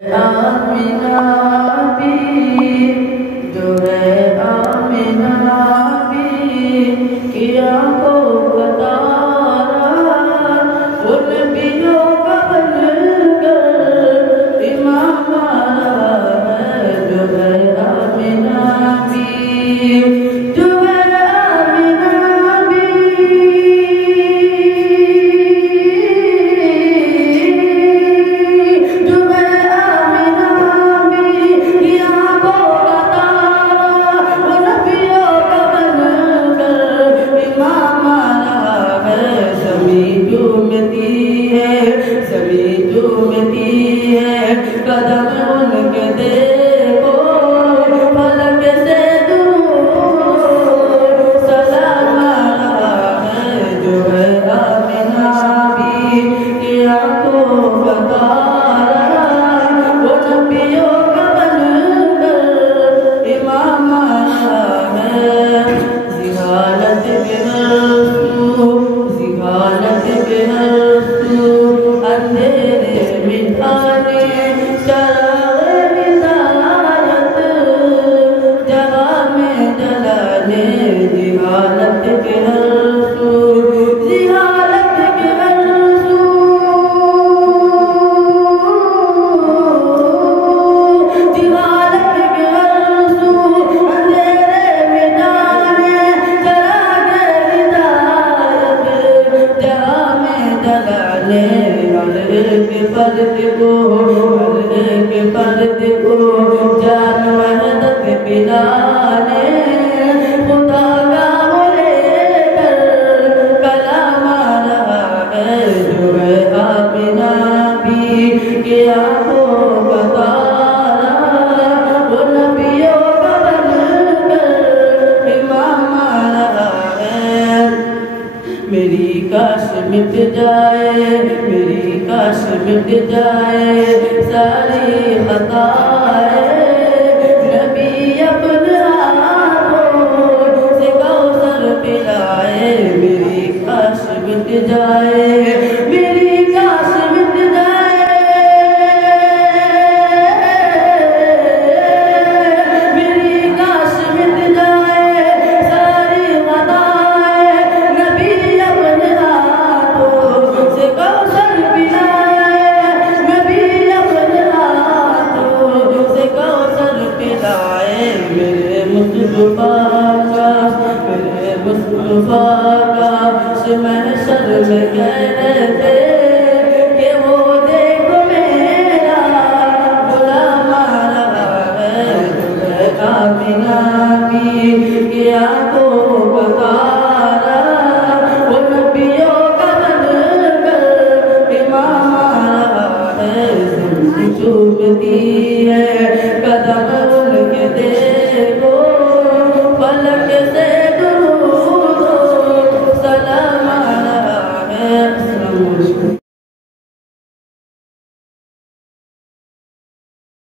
आमिना भी जो है आमिना भी किया को बतारा वो नबियों का बनकर इमाम आया है जो है आमिना भी जो है आमिना भी जो है कदम उनके देखो फलक से दूर सलाम है जो है आमिना भी किया को बतारा वो नबियों का बनकर इमाम है जिहालत के अंधेरे मिटाने जिहालत के रसूल जिहालत के रसूल अंधेरे मिटाने चला के हिदायत जहाँ में जलाने के पर्द को जान वहदत पिलाने खुदा का लेकर कलाम रहा है जो है आमिना भी किया को बतारा वो नबियों का बनकर इमाम रहा है मेरी काश मिट जाए सारी खताएं नबी अपने हाथों से कौसर पिलाए मेरी काश मिट जाए मेरी काश मिट जाए मेरी काश मिट जाए सारी खताएं नबी अपने हाथों से कौसर पिलाए मेरे मुस्तफा का से महशर में कह थे कि वो देखो मेरा गुलाम रहा है आमिना भी किया को बतारा वो नबियों का बनकर इमाम रहा है चुभती है